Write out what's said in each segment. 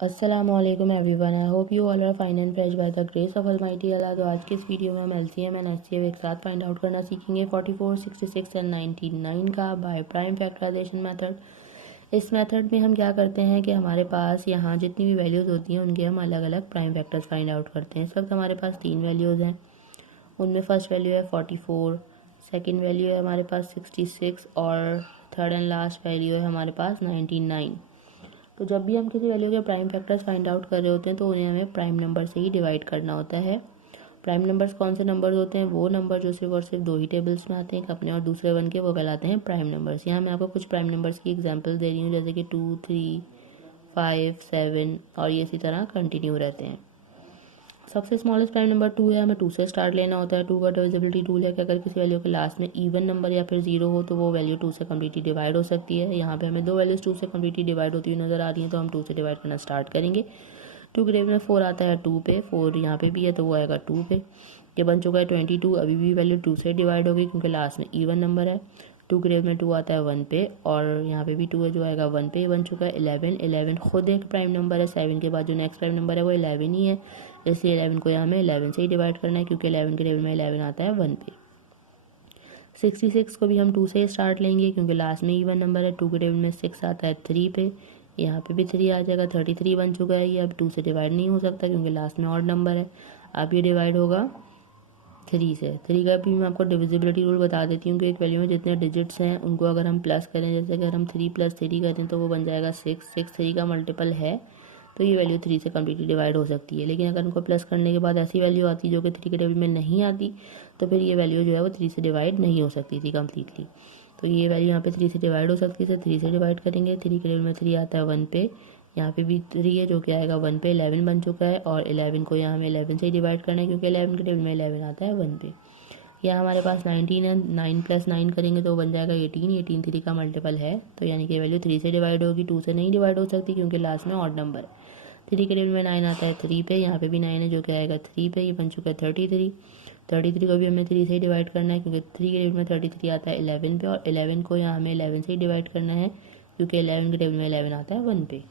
अस्सलामुअलैकुम everyone. I hope you all are fine and fresh by the grace of almighty Allah. तो आज के इस वीडियो में हम एलसीएम एंड एचसीएफ एक साथ फाइंड आउट करना सीखेंगे 44, 66 एंड 99 का बाय प्राइम फैक्टराइजेशन मेथड। इस मेथड में हम क्या करते हैं कि हमारे पास यहाँ जितनी भी वैल्यूज़ होती हैं उनके हम अलग अलग प्राइम फैक्टर्स फाइंड आउट करते हैं। इस वक्त हमारे पास 3 वैल्यूज़ हैं। उनमें फर्स्ट वैल्यू है 44, सेकेंड वैल्यू है हमारे पास 66 और थर्ड एंड लास्ट वैल्यू है हमारे पास 99। तो जब भी हम किसी वैल्यू के प्राइम फैक्टर्स फाइंड आउट कर रहे होते हैं तो उन्हें हमें प्राइम नंबर से ही डिवाइड करना होता है। प्राइम नंबर्स कौन से नंबर्स होते हैं? वो नंबर जो सिर्फ और सिर्फ दो ही टेबल्स में आते हैं, एक अपने और दूसरे वन के, वो कहलाते हैं प्राइम नंबर्स। यहाँ मैं आपको कुछ प्राइम नंबर्स की एग्जांपल दे रही हूँ, जैसे कि 2, 3, 5, 7 और ये इसी तरह कंटिन्यू रहते हैं। सबसे स्मॉलेस्ट प्राइम नंबर 2 है, हमें 2 से स्टार्ट लेना होता है। 2 का डिविजिबिलिटी रूल है कि अगर किसी वैल्यू के लास्ट में इवन नंबर या फिर 0 हो तो वो वैल्यू 2 से कम्प्लीटली डिवाइड हो सकती है। यहाँ पे हमें दो वैल्यूज़ 2 से कम्प्लीटली डिवाइड होती हुई नज़र आ रही हैं, तो हम 2 से डिवाइड करना स्टार्ट करेंगे। 2 के टेबल में 4 आता है 2 पे, 4 यहाँ पे भी है तो वो आएगा 2 पे। ये बन चुका है 22। अभी भी वैल्यू 2 से डिवाइड होगी क्योंकि लास्ट में इवन नंबर है। 2 के टेबल में 2 आता है 1 पे और यहाँ पे भी 2 है जो आएगा 1 पे। ये बन चुका है 11। 11 खुद एक प्राइम नंबर है। 7 के बाद जो नेक्स्ट प्राइम नंबर है वो 11 ही है, इसलिए 11 को यहाँ हमें 11 से ही डिवाइड करना है क्योंकि 11 के टेबल में 11 आता है 1 पे। 66 को भी हम 2 से स्टार्ट लेंगे क्योंकि लास्ट में इवन नंबर है। 2 के टेबल में 6 आता है 3 पे, यहाँ पे भी 3 आ जाएगा। 33 बन चुका है। ये अब 2 से डिवाइड नहीं हो सकता क्योंकि लास्ट में ऑड नंबर है। अब ये डिवाइड होगा 3 से। 3 का भी मैं आपको डिविजिबिलिटी रूल बता देती हूँ कि एक वैल्यू में जितने डिजिट्स हैं उनको अगर हम प्लस करें, जैसे अगर हम 3 + 3 करें तो वो बन जाएगा 6। 6 3 का मल्टीपल है तो ये वैल्यू 3 से कम्प्लीटली डिवाइड हो सकती है। लेकिन अगर उनको प्लस करने के बाद ऐसी वैल्यू आती जो कि 3 के टेबल में नहीं आती तो फिर ये वैल्यू जो है वो 3 से डिवाइड नहीं हो सकती थी कम्प्लीटली। तो ये वैल्यू यहाँ पे 3 से डिवाइड हो सकती है, 3 से डिवाइड करेंगे। 3 के टेबल में 3 आता है 1 पे, यहाँ पे भी 3 है जो कि आएगा 1 पे। 11 बन चुका है और 11 को यहाँ हमें 11 से ही डिवाइड करना है क्योंकि 11 के टेबल में 11 आता है 1 पे। यहाँ हमारे पास 19 है। 9 + 9 करेंगे तो बन जाएगा 18। 18 3 का मल्टीपल है तो यानी कि वैल्यू 3 से डिवाइड होगी, 2 से नहीं डिवाइड हो सकती क्योंकि लास्ट में ऑड नंबर है। 3 के टेबल में 9 आता है 3 पे, यहाँ पे भी 9 है जो कि आएगा 3 पे। ये बन चुका है 33। 33 को भी हमें 3 से ही डिवाइड करना है क्योंकि 3 के टेबल में 33 आता है 11 पे और 11 को यहाँ हमें 11 से ही डिवाइड करना है क्योंकि 11 के टेबल में 11 आता है 1 पे।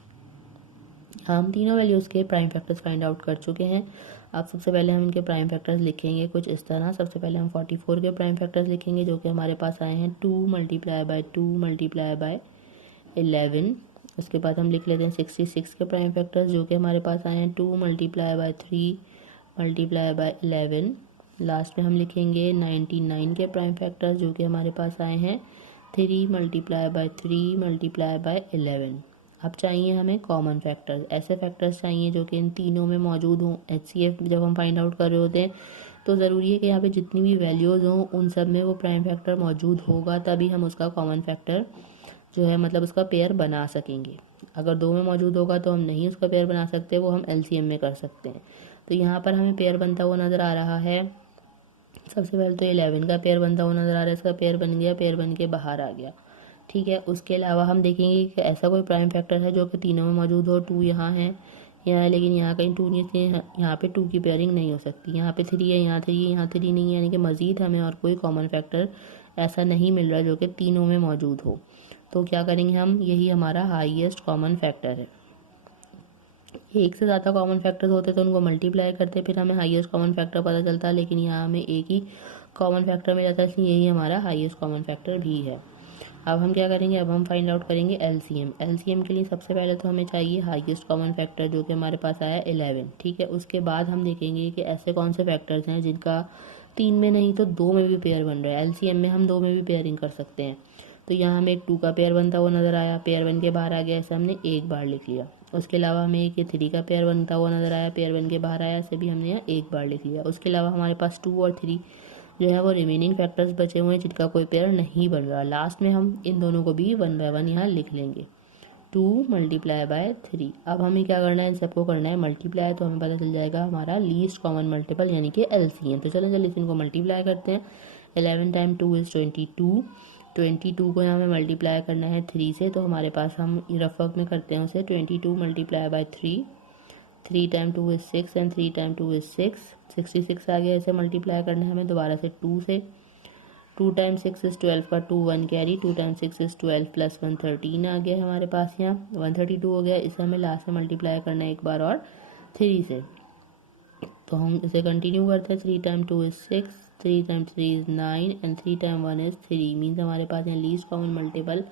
हम तीनों वैल्यूज़ के प्राइम फैक्टर्स फाइंड आउट कर चुके हैं। अब सबसे पहले हम इनके प्राइम फैक्टर्स लिखेंगे कुछ इस तरह। सबसे पहले हम 44 के प्राइम फैक्टर्स लिखेंगे जो कि हमारे पास आए हैं 2 × 2 × 11। उसके बाद हम लिख लेते हैं 66 के प्राइम फैक्टर्स जो कि हमारे पास आए हैं 2 × 3 × 11। लास्ट में हम लिखेंगे 99 के प्राइम फैक्टर्स जो कि हमारे पास आए हैं 3 × 3 × 11। अब चाहिए हमें कॉमन फैक्टर्स। ऐसे फैक्टर्स चाहिए जो कि इन तीनों में मौजूद हों। एचसीएफ जब हम फाइंड आउट कर रहे होते हैं तो ज़रूरी है कि यहाँ पे जितनी भी वैल्यूज़ हों उन सब में वो प्राइम फैक्टर मौजूद होगा, तभी हम उसका कॉमन फैक्टर जो है मतलब उसका पेयर बना सकेंगे। अगर 2 में मौजूद होगा तो हम नहीं उसका पेयर बना सकते, वो हम एलसीएम में कर सकते हैं। तो यहाँ पर हमें पेयर बनता हुआ नज़र आ रहा है। सबसे पहले तो 11 का पेयर बनता हुआ नज़र आ रहा है, इसका पेयर बन गया, पेयर बन के बाहर आ गया। ठीक है, उसके अलावा हम देखेंगे कि ऐसा कोई प्राइम फैक्टर है जो कि तीनों में मौजूद हो। 2 यहाँ है, यहाँ लेकिन यहाँ कहीं 2 नहीं है, यहाँ पे 2 की पेयरिंग नहीं हो सकती। यहाँ पे 3 है, यहाँ 3 है, यहाँ 3 नहीं है, यानी कि मज़ीद हमें और कोई कॉमन फैक्टर ऐसा नहीं मिल रहा जो कि तीनों में मौजूद हो। तो क्या करेंगे हम, यही हमारा हाईएस्ट कॉमन फैक्टर है। एक से ज़्यादा कॉमन फैक्टर्स होते तो उनको मल्टीप्लाई करते फिर हमें हाईएस्ट कॉमन फैक्टर पता चलता, लेकिन यहाँ हमें एक ही कॉमन फैक्टर मिल जाता है, इसलिए यही हमारा हाईएस्ट कॉमन फैक्टर भी है। अब हम क्या करेंगे, अब हम फाइंड आउट करेंगे एलसीएम। एलसीएम के लिए सबसे पहले तो हमें चाहिए हाईएस्ट कॉमन फैक्टर जो कि हमारे पास आया 11। ठीक है, उसके बाद हम देखेंगे कि ऐसे कौन से फैक्टर्स हैं जिनका 3 में नहीं तो 2 में भी पेयर बन रहा है। एलसीएम में हम 2 में भी पेयरिंग कर सकते हैं। तो यहाँ हमें एक 2 का पेयर बनता हुआ नज़र आया, पेयर बन के बाहर आ गया, ऐसे हमने एक बार लिख लिया। उसके अलावा हमें एक 3 का पेयर बनता हुआ नज़र आया, पेयर बन के बाहर आया, ऐसे भी हमने यहाँ एक बार लिख लिया। उसके अलावा हमारे पास 2 और 3 जो है वो रिमेनिंग फैक्टर्स बचे हुए हैं जिनका कोई पेयर नहीं बन रहा। लास्ट में हम इन दोनों को भी 1 बाय 1 यहाँ लिख लेंगे, 2 × 3। अब हमें क्या करना है, इन सबको करना है मल्टीप्लाई, तो हमें पता चल जाएगा हमारा लीस्ट कॉमन मल्टीपल यानी कि एलसीएम। तो चलें जल्दी से इनको मल्टीप्लाई करते हैं। 11 × 2 = 22। 22 को यहाँ हमें मल्टीप्लाई करना है 3 से, तो हमारे पास हम रफ वर्क में करते हैं उसे 22 × 3। 3 × 2 = 6 and 3 × 2 = 6। 66 आ गया, इसे मल्टीप्लाई करना है हमें दोबारा से 2 से। 2 टाइम्स 6 इज 12 का 2 1 कैरी, 2 टाइम्स 6 इज 12 प्लस 1 13 आ गया हमारे पास। यहाँ 132 हो गया। इसे हमें लास्ट में मल्टीप्लाई करना है एक बार और 3 से, तो हम इसे कंटिन्यू करते हैं। 3 time 2 is 6, 3 time 3 is 9 and 3 time 1 is 3। Means हमारे पास यहाँ लीस्ट कॉमन मल्टीपल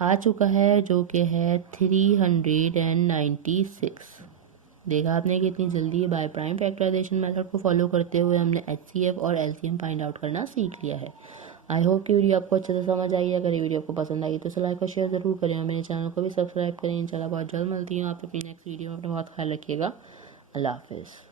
आ चुका है जो कि है 396। देखा आपने कितनी जल्दी बाय प्राइम फैक्टराइजेशन मेथड को फॉलो करते हुए हमने HCF और LCM फाइंड आउट करना सीख लिया है। आई होप कि वीडियो आपको अच्छे से समझ आई है। अगर ये वीडियो आपको पसंद आई तो इसे लाइक और शेयर जरूर करें और मेरे चैनल को भी सब्सक्राइब करें। इंशाल्लाह बहुत जल्द मिलती हूँ आपसे अपनी नेक्स्ट वीडियो में। अपना बहुत ख्याल रखिएगा। अल्लाह हाफिज़।